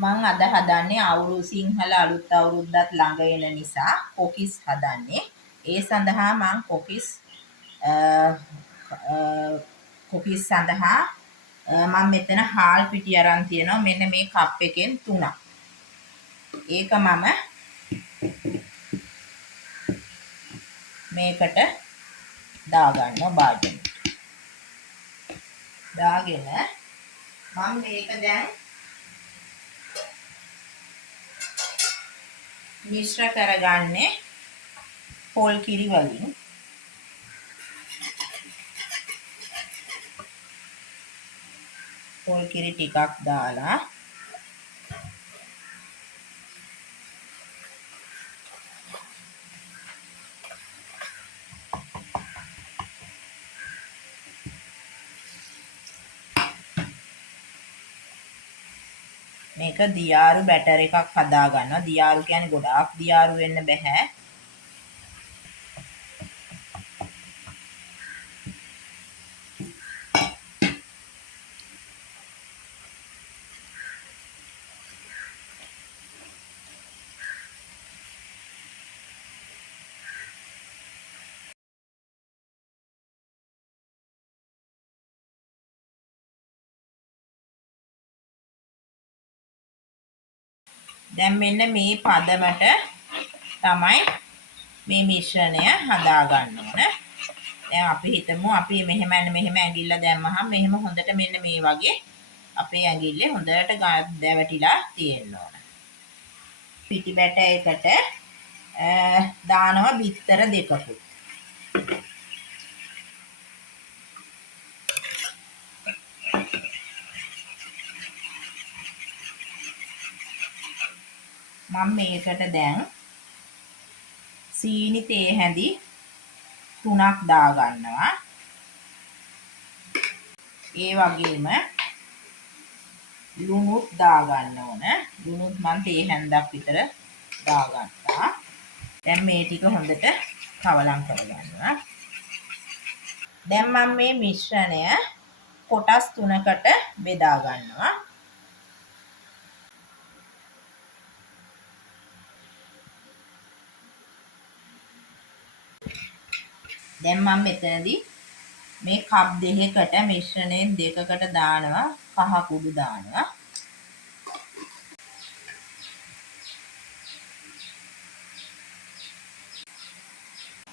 මං අද හදන්නේ අවුරුදු සිංහල අලුත් අවුරුද්දත් ළඟ එන නිසා කොකිස් හදන්නේ. ඒ සඳහා මං කොකිස් සඳහා මම මෙතන හාල් පිටි අරන් තියෙනවා. මෙන්න මේ කප් එකෙන් 3ක්. ඒක මම මේකට දාගන්නවා භාජනෙට. දාගෙන මම මේක දැන් මිශ්‍ර කරගන්නේ පොල් කිරි වලින්. පොල් කිරි ටිකක් දාලා මේක දියාරු බැටර් එකක් හදා ගන්නවා. දියාරු කියන්නේ ගොඩාක් දියාරු වෙන්න බෑ. දැන් මෙන්න මේ පදමට තමයි මේ මිශ්‍රණය හදා ගන්න ඕන. දැන් අපි හිතමු අපි මෙහෙම ඇඟිල්ල දැම්මහම මෙහෙම හොඳට මෙන්න මේ වගේ අපේ ඇඟිල්ලේ හොඳට දැවටිලා තියෙන්න ඕන. පිටි බැට එකට දානවා බිත්තර දෙකකුත්. මම මේකට දැන් සීනි තේ හැඳි 3ක් දා ගන්නවා. ඒ වගේම ලුණුත් දා ගන්න ඕන. ලුණුත් මම තේ හැන්දක් විතර දා ගන්නවා. දැන් මේ ටික හොඳට කවලම් කරගන්නවා. දැන් මම මේ මිශ්‍රණය කොටස් 3කට බෙදා ගන්නවා. දැන් මම මෙතනදී මේ කප් දෙකකට මිශ්‍රණයෙන් දෙකකට දානවා කහ කුඩු දානවා.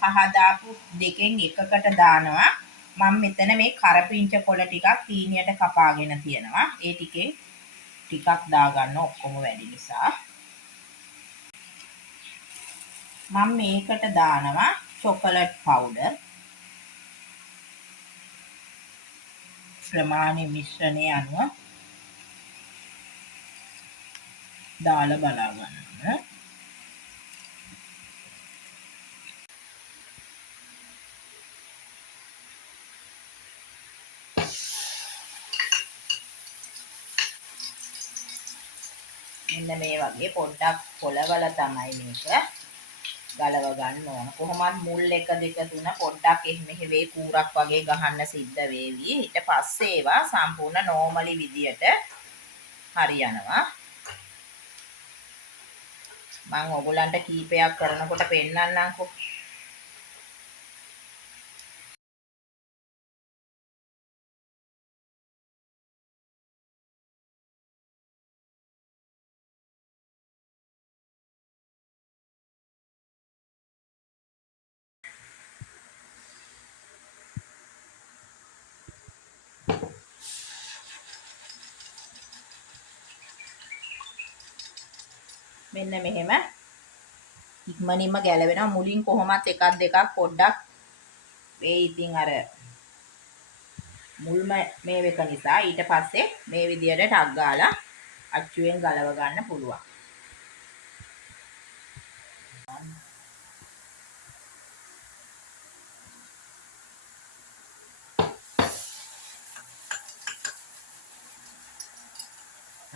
කහ දාපු දෙකෙන් එකකට දානවා. මම මෙතන මේ කරපිංච කොළ ටිකක් තීනියට කපාගෙන තියෙනවා. ඒ ටිකෙන් ටිකක් දා ගන්න ඔක්කොම වැඩි නිසා. මම මේකට දානවා චොකලට් පවුඩර්. ප්‍රමාණි මිශ්‍රණය අනුව දාලා බලා ගන්න. මෙන්න මේ වගේ පොඩ්ඩක් පොළවල තමයි මේක ගලව ගන්න ඕන. කොහොමත් මුල් 1 2 3 පොඩ්ඩක් මෙහෙ වේ කූරක් වගේ ගහන්න සිද්ධ වේවි. ඊට පස්සේ ඒවා සම්පූර්ණ නෝමලි විදියට හරියනවා. මම ඔයගලන්ට කීපයක් කරනකොට පෙන්නන්නම්කෝ. මෙන්න මෙහෙම ඉක්මනින්ම ගැලවෙනවා. මුලින් කොහොමත් එකක් දෙකක් පොඩ්ඩක් මේ ඉතින් අර මුල්ම මේ වෙක නිසා ඊට පස්සේ මේ විදියට ටක් ගාලා අච්චුවෙන් ගලව ගන්න පුළුවන්.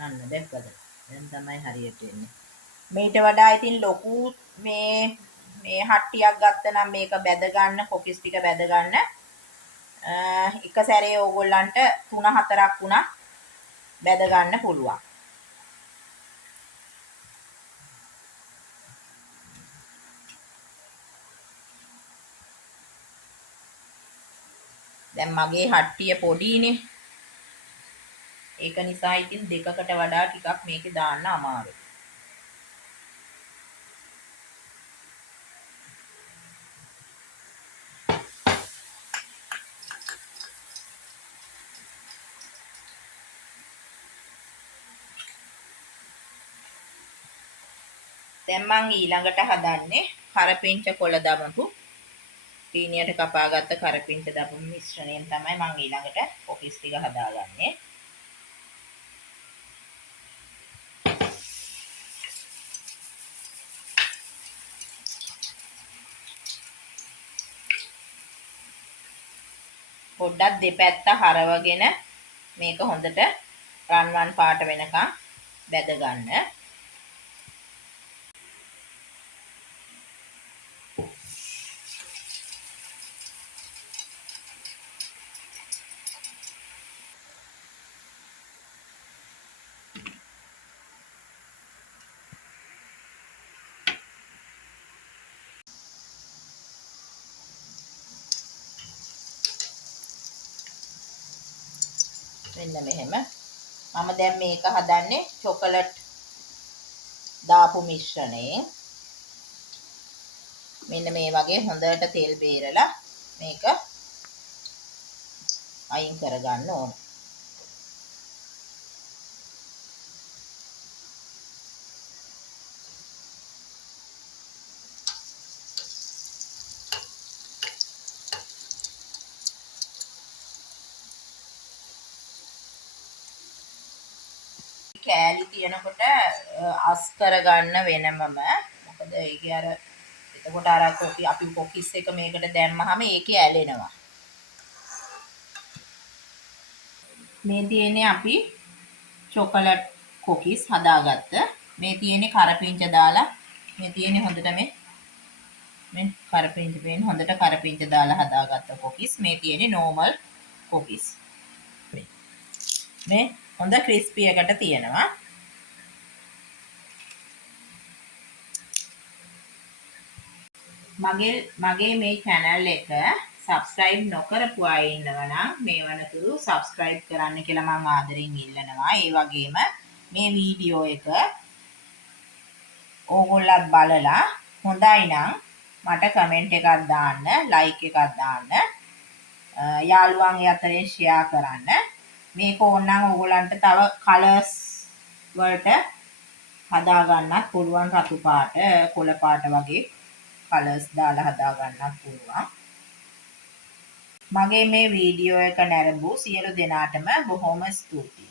අන්න දැක්කද? දැන් තමයි හරියට එන්නේ. මේට වඩා ඉතින් ලොකු මේ හට්ටියක් ගත්තනම් මේක බැද ගන්න කොකිස් ටික බැද ගන්න එක සැරේ ඕගොල්ලන්ට 3-4ක් වුණා බැද ගන්න පුළුවන්. දැන් මගේ හට්ටිය පොඩිනේ. ඒක නිසා ඉතින් දෙකකට වඩා ටිකක් මේකේ දාන්න අමාරුයි. දැන් මං ඊළඟට හදන්නේ කරපිංච කොළ දමපු පීනියට කපාගත්ත කරපිංච දමපු මිශ්‍රණයෙන් තමයි මං ඊළඟට කොකිස් ටික හදාගන්නේ. පොඩ්ඩක් දෙපැත්ත හරවගෙන මේක හොඳට රන්වන් පාට වෙනකම් බැද ගන්න. මෙන්න මෙහෙම. මම දැන් මේක හදන්නේ චොකලට් දාපු මිශ්‍රණයෙන්. මෙන්න මේ වගේ හොඳට තෙල් බේරලා මේක අයින් කරගන්න ඕන. කෑලි තියනකොට අස් කරගන්න වෙනමම. මොකද ඒකේ අර එතකොට අර අපි කොකිස් එක මේකට දැම්මහම ඒකේ ඇලෙනවා. මේ තියෙන්නේ අපි චොකලට් කොකිස් හදාගත්ත. මේ තියෙන්නේ කරපිංච දාලා මේ තියෙන්නේ හොඳට මේ කරපිංච පේන හොඳට කරපිංච දාලා හදාගත්ත කොකිස්. මේ තියෙන්නේ නෝමල් කොකිස්. මේ හොඳ ක්‍රිස්පි එකට තියෙනවා. මගේ මේ channel එක subscribe නොකරපු අය ඉන්නවා නම් මේ වනතුරු subscribe කරන්න කියලා මම ආදරෙන් ඉල්ලනවා. ඒ වගේම මේ වීඩියෝ එක ඕගොල්ලත් බලලා හොඳයි නම් මට කමෙන්ට් එකක් දාන්න, like එකක් දාන්න, යාළුවන් අතරේ share කරන්න. මේක ඕනනම් ඕගොල්ලන්ට තව colors වලට හදා ගන්නත් පුළුවන්. රතු පාට, කොළ පාට වගේ colors දාලා හදා ගන්නත් පුළුවන්. මගේ මේ වීඩියෝ එක නැරඹු සියලු දෙනාටම බොහොම ස්තුතියි.